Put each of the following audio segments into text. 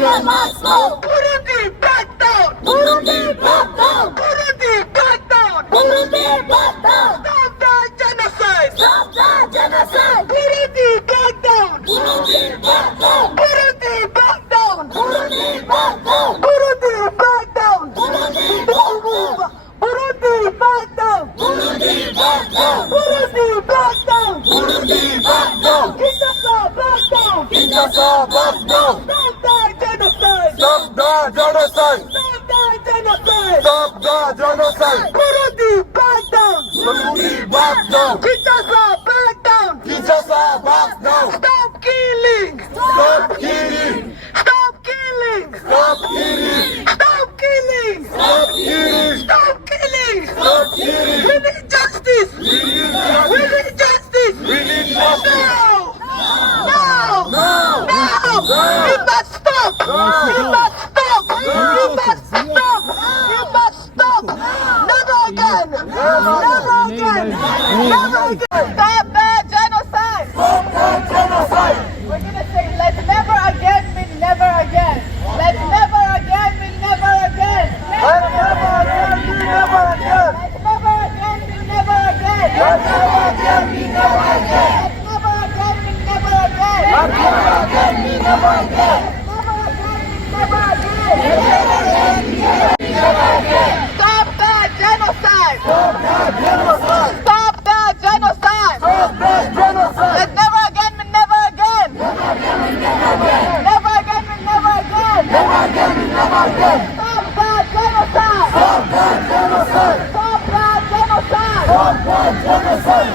must go. Burundi, back down. Burundi, back down. Burundi, back down. Burundi, back down. Stop the genocide. Stop the genocide. Burundi, back down. Burundi, back down. Burundi, back down. Burundi, back down. Burundi, back down. Burundi, back down. Burundi, back down. Burundi, back down. Burundi, back down. Burundi, back down. Kinshasa, back down. Kinshasa, back down. Stop the genocide. Stop the genocide. Stop the genocide. Stop the genocide. Burundi, back down. Burundi, back down. Kinshasa, back down. Kinshasa, back down. Stop killing. Stop killing. Stop killing. Stop killing. Stop killing. Stop killing. Stop killing. Stop killing. We need justice. We need justice. We need justice. No. We must stop. We must stop. We must stop. We must stop. Never again. Never again. Never again. Stop the genocide. Stop the genocide. We're gonna say let's never again mean never again. Let's never again mean never again. Let's never again mean never again. Let's never again mean never again. Let's never again mean never again. Let's never again mean never again. Let's never again mean never again. Never again. Never again. Stop the genocide. Stop the genocide. Stop the genocide. Stop the genocide. Let's never again mean never again. Never again mean never again. Never again mean never again. Never again mean never again. Stop the genocide. Stop the genocide. Stop the genocide. Stop the genocide.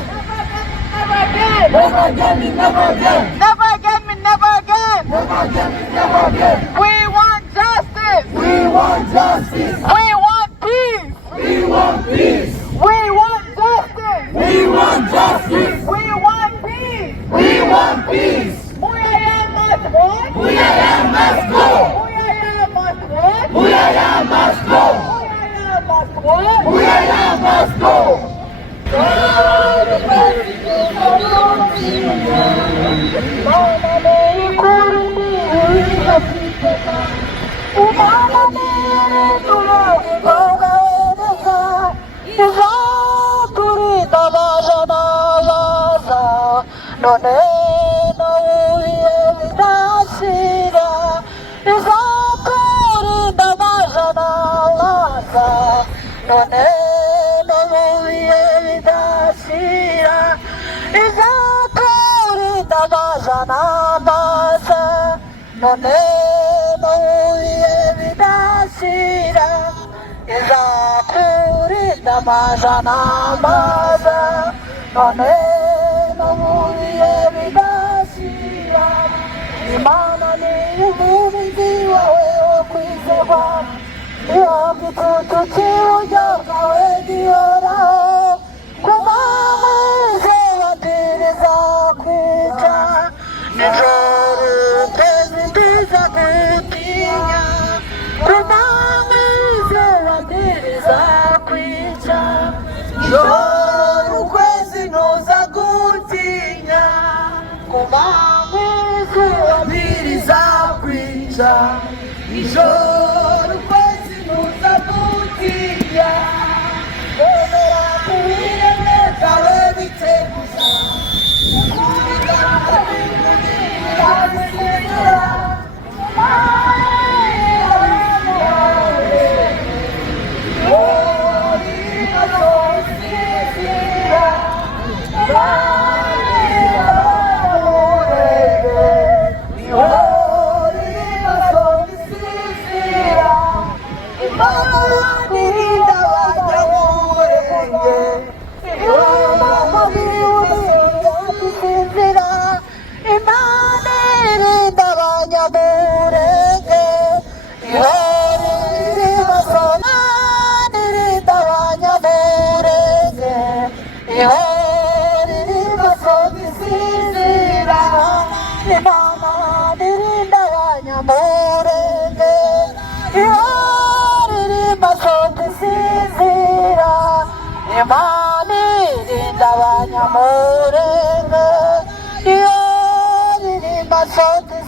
Never again mean never again. Never again mean never again. Never again mean never again. We want justice. We want justice. We want peace. We want peace. We want justice. We want justice. We want peace. We want peace. Buyaya must what? Buyaya must go. Buyaya must what? Buyaya must go. Buyaya must what? Buyaya must go.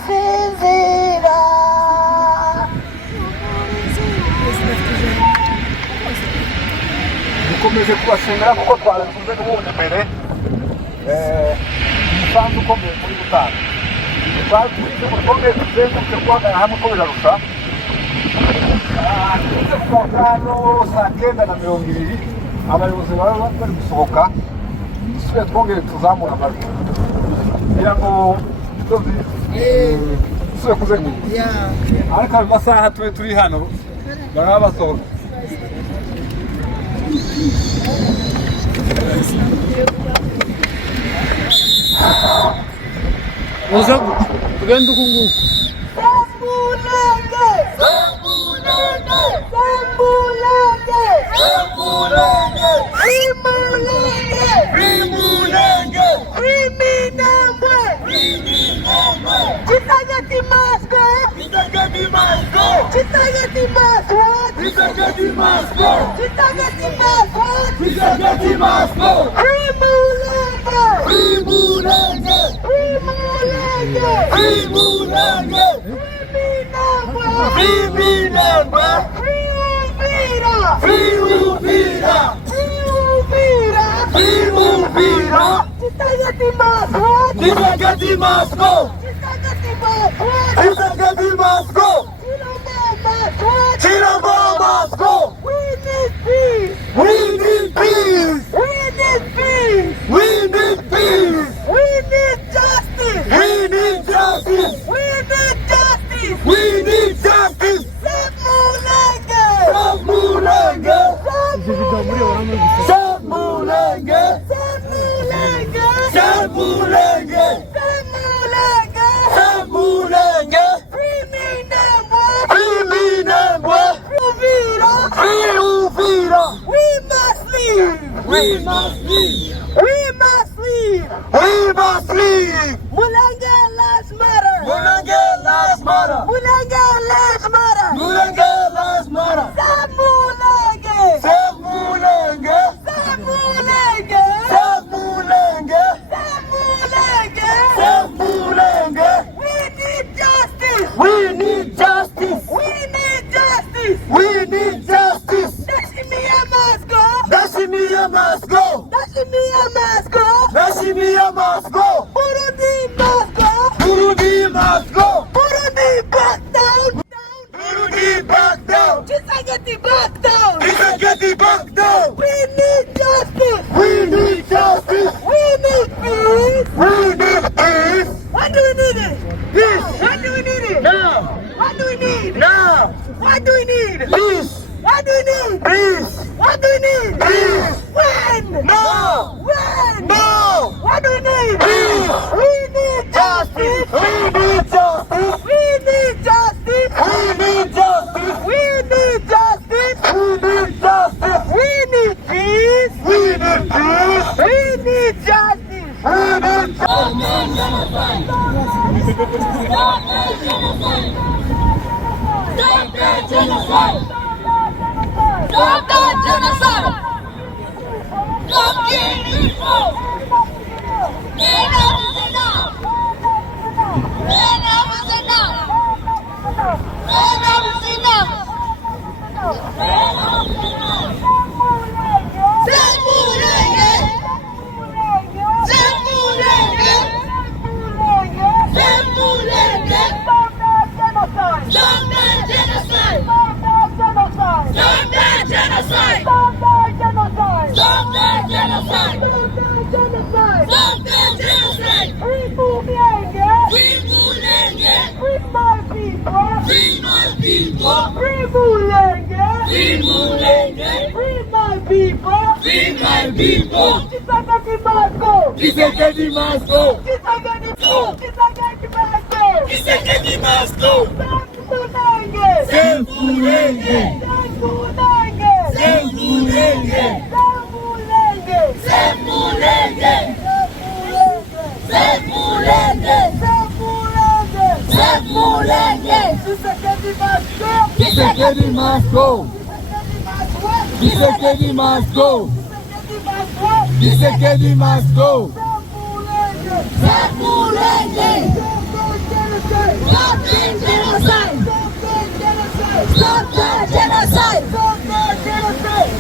Sinzira tumaze kubashimira kuko twarabivuze n'ubundi mbere umusanzu ukomeye muri gutanga twagize mukomeye tuzenguruke guhagarara hamwe uko birarusha tuze kuva hano saa 9:20 abayobozi baba bari gusohoka dusubire twongere tuzamura amajwi kugira ngo dusubire kuzenguruka ariko ayo masaha tube turi hano baraba basohoka Ozagu, tugenda uku nguku.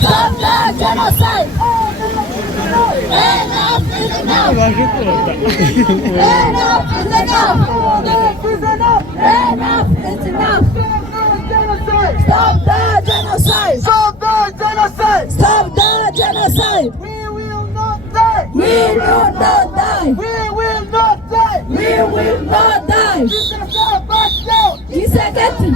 Stop the genocide! enough. Enough Enough is enough. Enough is enough. Enough is enough. Stop the genocide. Stop the genocide. Stop the genocide. We will not die. We will not die. We will not die. We will not die. Kisegeti.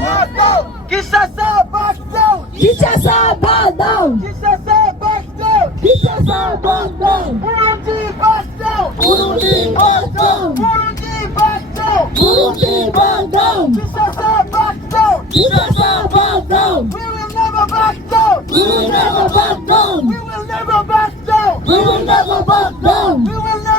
Kinshasa back down. Kinshasa back down. Kinshasa back down. Kinshasa back down. Burundi back down. Burundi back down. Burundi back down. Burundi back down. Kinshasa back down. Kinshasa back down. We will never back down. We will never back down. We will never back down. We will never back down. We will never